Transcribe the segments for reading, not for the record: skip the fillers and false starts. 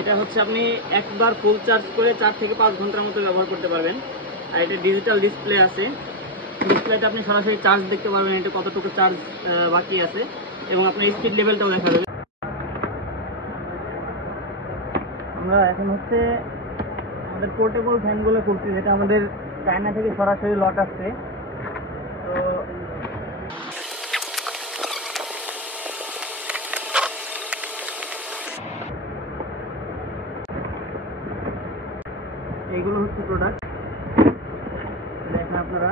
এটা হচ্ছে আপনি একবার ফুল চার্জ করে 4 থেকে 5 ঘন্টার মতো ব্যবহার করতে পারবেন। আর এটা ডিজিটাল ডিসপ্লে আছে। ডিসপ্লেতে আপনি সরাসরি চার্জ দেখতে পারবেন, এটা কতটুকু চার্জ বাকি আছে, এবং আপনার স্পিড লেভেলটাও দেখা যাবে। আমরা এখন হচ্ছে আমাদের পোর্টেবল ফ্যানগুলো করছি, যেটা আমাদের চায়না থেকে সরাসরি লট আসছে। তো এইগুলো হচ্ছে প্রোডাক্ট, দেখেন আপনারা।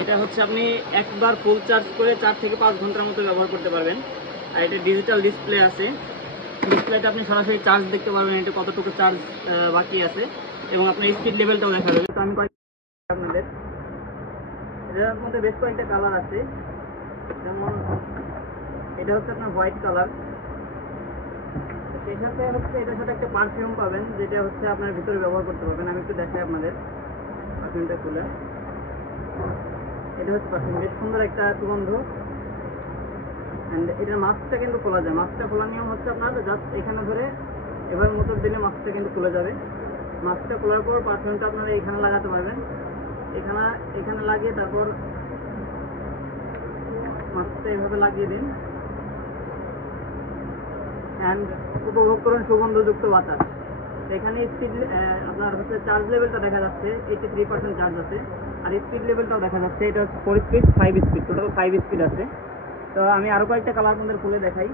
এটা হচ্ছে আপনি একবার ফুল চার্জ করে 4 থেকে 5 ঘন্টার মতো ব্যবহার করতে পারবেন। আর এটা ডিজিটাল ডিসপ্লে আছে। ডিসপ্লেতে আপনি সরাসরি চার্জ দেখতে পারবেন, এটা কতটুকু চার্জ বাকি আছে, এবং আপনার স্পিড লেভেলটাও দেখা যাবে। তো আমি আপনাদের এটার মধ্যে বেশ কয়েকটা কালার আছে, যেমন এটা হচ্ছে আপনার হোয়াইট কালার। এর সাথে হচ্ছে এটার সাথে একটা পারফিউম পাবেন, যেটা হচ্ছে আপনার ভিতরে ব্যবহার করতে পারবেন। আমি একটু দেখাই আপনাদের পারফিউমটা খুলে। এটা হচ্ছে পারফিউম, বেশ সুন্দর একটা সুগন্ধ। অ্যান্ড এটার মাস্কটা কিন্তু খোলা যায়। মাস্কটা খোলার নিয়ম হচ্ছে আপনার জাস্ট এখানে ধরে এবার মতো দিলে মাস্কটা কিন্তু খুলে যাবে। মাস্কটা খোলার পর পারফিউমটা আপনারা এখানে লাগাতে পারবেন। এখানে লাগিয়ে তারপর মাস্কটা এইভাবে লাগিয়ে দিন, অ্যান্ড উপভোগ করুন সুগন্ধযুক্ত বাতাস। এখানে স্পিড আপনার হচ্ছে চার্জ লেভেলটা দেখা যাচ্ছে 83% চার্জ আছে, আর স্পিড লেভেলটাও দেখা যাচ্ছে। এটা হচ্ছে 4 স্পিড 5 স্পিড, টোটাল 5 স্পিড আছে। তো আমি আরও কয়েকটা কালার আপনাদের খুলে দেখাই।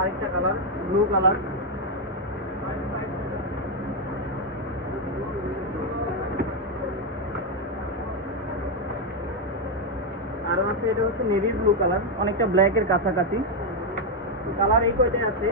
আরেকটা কালার ব্লু কালার। আরও আছে, এটা হচ্ছে নেভি ব্লু কালার, অনেকটা ব্ল্যাকের কাছাকাছি। কালার এই কয়টাই আছে।